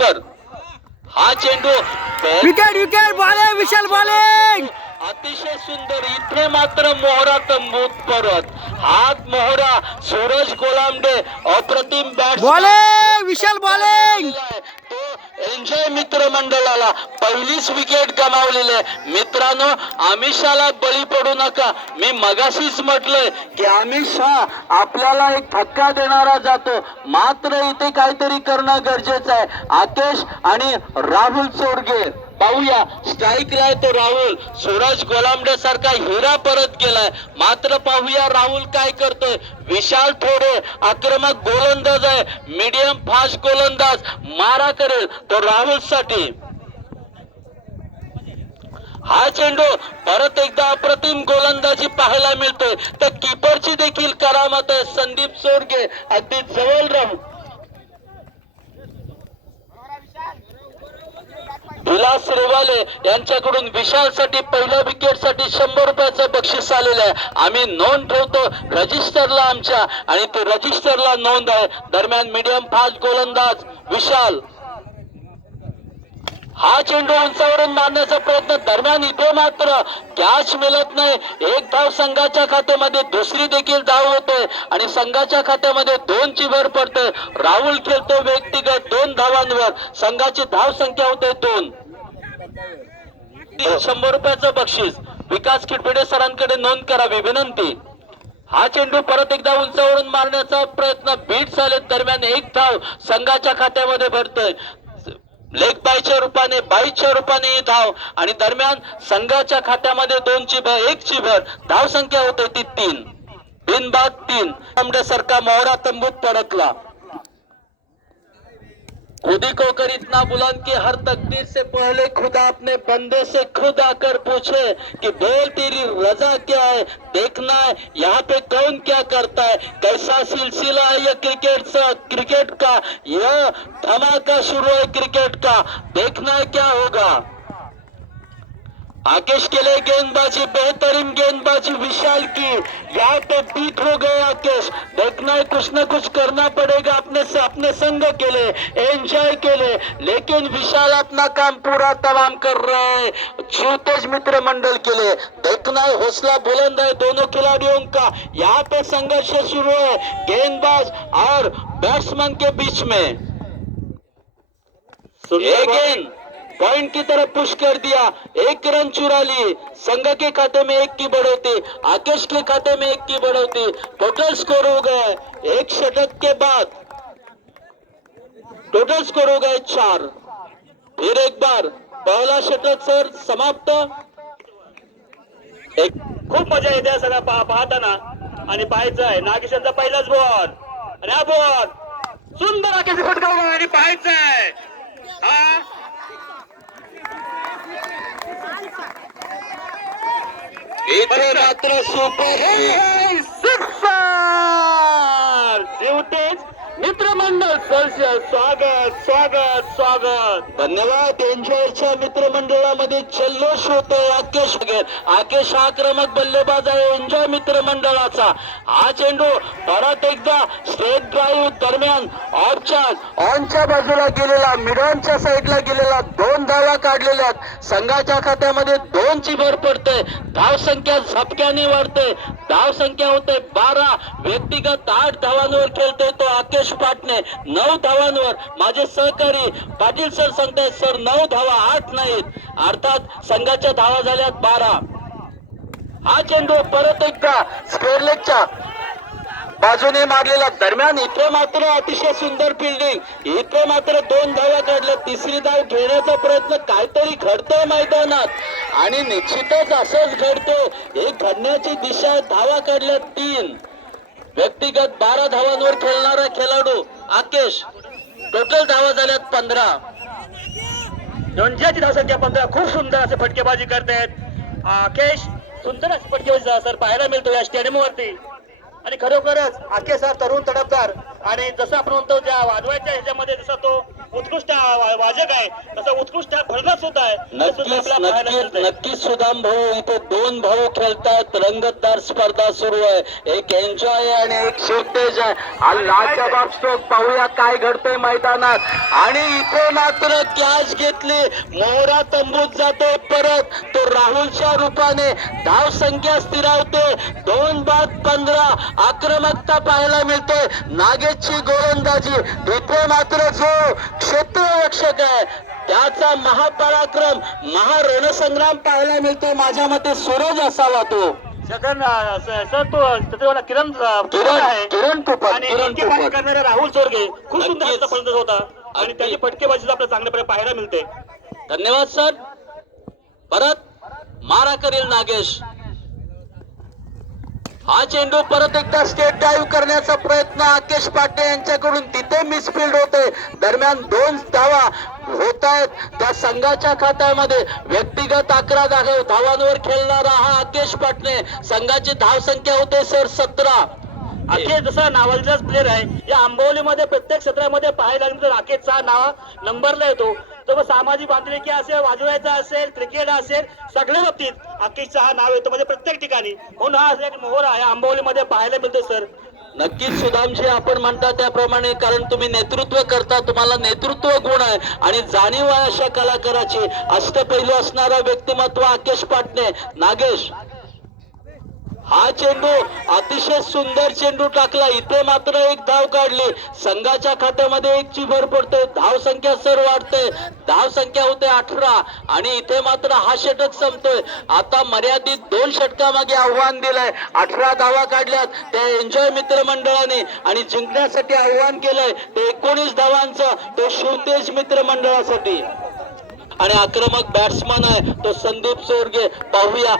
लवकर. हा चेंडू wicket wicket bowling Vishal bowling अतिशय सुंदर इथे मात्र मोहरा तंबूत परत. हात मोहरा सूरज कोलामडे अप्रतिम बॅट बॉलिंग विशाल बॉलिंग तो मित्र मंडळाला पहिलीच विकेट गमावलेली आहे. मित्रांनो आमिषाला बळी पडू नका. मी मगाशीच म्हटलंय की आमिष हा आपल्याला एक धक्का देणारा जातो. मात्र इथे काहीतरी करणं गरजेचं आहे. आकेश आणि राहुल चोरगे. पाहूया. स्ट्राईक राय तो राहुल. सूरज गोलामडे सारखा हिरा परत गेलाय. मात्र पाहूया राहुल काय करतोय. विशाल थोडे आक्रमक गोलंदाज आहे. मीडियम फास्ट गोलंदाज मारा करेल तो राहुलसाठी हा चेंडू परत एकदा अप्रतिम गोलंदाजी पाहायला मिळतोय. तर किपरची देखील करामत आहे. संदीप सोरगे अगदी जवळ राहून यांच्याकडून विशाल साठी पहिल्या विकेटसाठी शंभर रुपयाचं बक्षीस आलेलं आहे. आम्ही नोंद ठेवतो. रजिस्टरला आमच्या आणि ते रजिस्टरला नोंद आहे. दरम्यान मीडियम फास्ट गोलंदाज विशाल. हा चेंडू उंचावरून मारण्याचा प्रयत्न दरम्यान इथे मात्र कॅच मिळत नाही. एक धाव संघाच्या खात्यामध्ये दुसरी देखील धाव होते आणि संघाच्या खात्यामध्ये दोनची भर पडते. राहुल खेळतो व्यक्तिगत दोन धावांवर. संघाची धाव संख्या होते दोन. शंभर रुपयाचं बक्षीस. विकास खिडपिडे सरांकडे नोंद करावी विनंती. हा चेंडू परत एकदा उंचावरून मारण्याचा प्रयत्न बीट झाले दरम्यान एक धाव संघाच्या खात्यामध्ये भरतोय. लेग बायच्या रूपाने बाईच्या रूपाने ही धाव आणि दरम्यान संघाच्या खात्यामध्ये दोन ची भर एक ची भर धाव संख्या होते ती तीन. बिनबाद तीन. सारखा मोहरा तंबूत पडकला खुदी को कर इतना बुलंद कि हर तकदीर से पहले खुदा अपने बंदे से खुद आकर पूछे कि बोल, तेरी रजा क्या है? देखना है, यहाँ पे कौन क्या करता है? कैसा सिलसिला है ये क्रिकेट सा, क्रिकेट का? यह धमाका शुरू है क्रिकेट का। देखना है क्या होगा। आकेश के लिए गेंदबाजी बेहतरीन विशाल की। यहाँ पे बीट हो गए आकेश देखना है कुछ ना कुछ करना पड़ेगा अपने से अपने संघ के लिए एंजॉय के लिए। लेकिन विशाल अपना काम पूरा तमाम कर रहा है छूतेज मित्र मंडल के लिए। देखना है हौसला बुलंद है दोनों खिलाड़ियों का। यहाँ पे संघर्ष शुरू है गेंदबाज और बैट्समैन के बीच में। ये गेंद। पॉइंट की तरफ पुश कर दिया। एक रन चुरा लिए संघ के खाते में एक की बढ़ोतरी आकेश के खाते में एक की बढ़ोतरी टोटल स्कोर हो गए एक शतक के बाद। टोटल स्कोर हो गए चार। फिर एक बार। पहला शतक सर समाप्त। एक खूप मजा येते या सगळं पहा पाहताना. आणि पाहायचं आहे नागेशांचा पहिलाच बॉल आणि हा बॉल सुंदर आकेश फटकाव आणि पाहायचं आहे. हा. इथे मात्र सुपर सिक्सर शिवतेज मित्रमंडळ सदस्य स्वागत स्वागत स्वागत. धन्यवाद एन्जॉयच्या मित्रमंडळामध्ये जल्लोष होतोय आकेश आकेश आक्रमक बल्लेबाज आहे एन्जॉय मित्रमंडळाचा. हा चेंडू परत एकदा स्ट्रेट ड्राईव्ह दरम्यान ऑफच्या ऑनच्या बाजूला गेलेला मिडॉनच्या साईडला गेलेला दोन धावा काढलेल्या आहेत. संघाच्या खात्यामध्ये दोन ची भर पडते. धाव संख्या झपक्याने वाढते. धाव संख्या होते बारा. व्यक्तिगत आठ धावांवर खेळतोय तो आकेश पाटणे नऊ धावांवर माझे सहकारी पाटील सर सांगतायत सर नऊ धावा आठ नाहीत. अर्थात संघाच्या धावा झाल्यात बारा. हा चेंडू परत एकदा स्क्वेअर लेगच्या बाजूने मारलेला दरम्यान इथे मात्र अतिशय सुंदर फिल्डिंग इथे मात्र दोन धावा काढल्या तिसरी धाव घेण्याचा प्रयत्न काहीतरी घडतोय मैदानात. आणि निश्चितच असंच घडतो हे घडण्याची दिशा धावा काढल्या तीन. व्यक्तिगत बारा धावांवर खेळणारा खेळाडू आकेश. टोटल धावा झाल्यात पंधरा. दोनशेची धावसंख्या पंधरा. खूप सुंदर असे फटकेबाजी करतायत. आकेश सुंदर अशी फटकेबाजी सर पाहायला मिळतो या स्टेडियम वरती आणि खरोखरच आकेश हा तरुण तडफदार आणि जसं आपण म्हणतो ज्या वाजवायच्या ह्याच्यामध्ये उत्कृष्ट वाजक आहे. तसा उत्कृष्ट भरदास होत आहे. सुद्धा नक्कीच नक्कीच. नक्कीच सुदाम भाऊ इथे दोन भाऊ खेळतात. रंगतदार स्पर्धा सुरू आहे. एक एन्जॉय आणि एक शोटेज आहे. हा लाजवाब स्ट्रोक पाहूया काय घडतंय मैदानात. आणि इथे मात्र कॅच घेतली. मोहरा तंबूत जातो परत. तो राहुलच्या रूपाने धाव संख्या स्थिरावते दोन बाद पंधरा आक्रमकता पाहायला मिळते नागेशची गोलंदाजी. इथे मात्र जो क्षेत्ररक्षक आहे. त्याचा महापराक्रम महारणसंग्राम पाहायला मिळतो माझ्या मते सूरज असावा तो. सर त्याचा किरण किरण आहे. किरण आणि करणारा राहुल चोरगे खूप सुंदर फलंदाज होता. आणि. त्याची फटकेबाजी आपल्याला चांगल्यापणे पाहायला मिळते. धन्यवाद सर. परत मारा करील नागेश. हा चेंडू परत एकदा स्टेट डाईव्ह करण्याचा प्रयत्न आकेश पाटे यांच्याकडून. तिथे मिसफिल्ड होते. दरम्यान दोन धावा होत आहेत. त्या संघाच्या खात्यामध्ये व्यक्तिगत अकरा धाव धावांवर खेळणारा हा आकेश पाटणे. संघाची धावसंख्या होते सर सतरा. अखेर जसा नावाजलाच प्लेअर आहे या आंबवलीमध्ये प्रत्येक क्षेत्रामध्ये पाहायला लागलं तर राकेशचा नाव नंबरला येतो. तो सामाजिक बांधिलकी असेल वाजवायचा असेल क्रिकेट असेल सगळ्या बाबतीत. राकेशचा हा नाव येतो म्हणजे प्रत्येक ठिकाणी. म्हणून हा एक मोहर आहे आंबवलीमध्ये पाहायला मिळतो सर. नक्कीच सुदामजी आपण म्हणता त्याप्रमाणे कारण तुम्ही नेतृत्व करता तुम्हाला नेतृत्व गुण आहे आणि जाणीव आहे अशा कलाकाराची. अष्टपैलू असणारा व्यक्तिमत्व आकेश पाटणे. नागेश. हा चेंडू अतिशय सुंदर चेंडू टाकला. इथे मात्र एक धाव काढली. संघाच्या खात्यामध्ये एक ची भर पडते. धाव संख्या सर वाढते. धाव संख्या होते अठरा. आणि इथे मात्र हा षटक संपतोय. आता मर्यादित दोन षटकामागे आव्हान दिलंय. अठरा धावा काढल्यात. त्या एन्जॉय मित्रमंडळाने आणि जिंकण्यासाठी आव्हान केलंय. ते एकोणीस धावांचं. तो शिवतेज मित्रमंडळासाठी आणि आक्रमक बॅट्समन आहे. तो संदीप चोरगे पाहूया.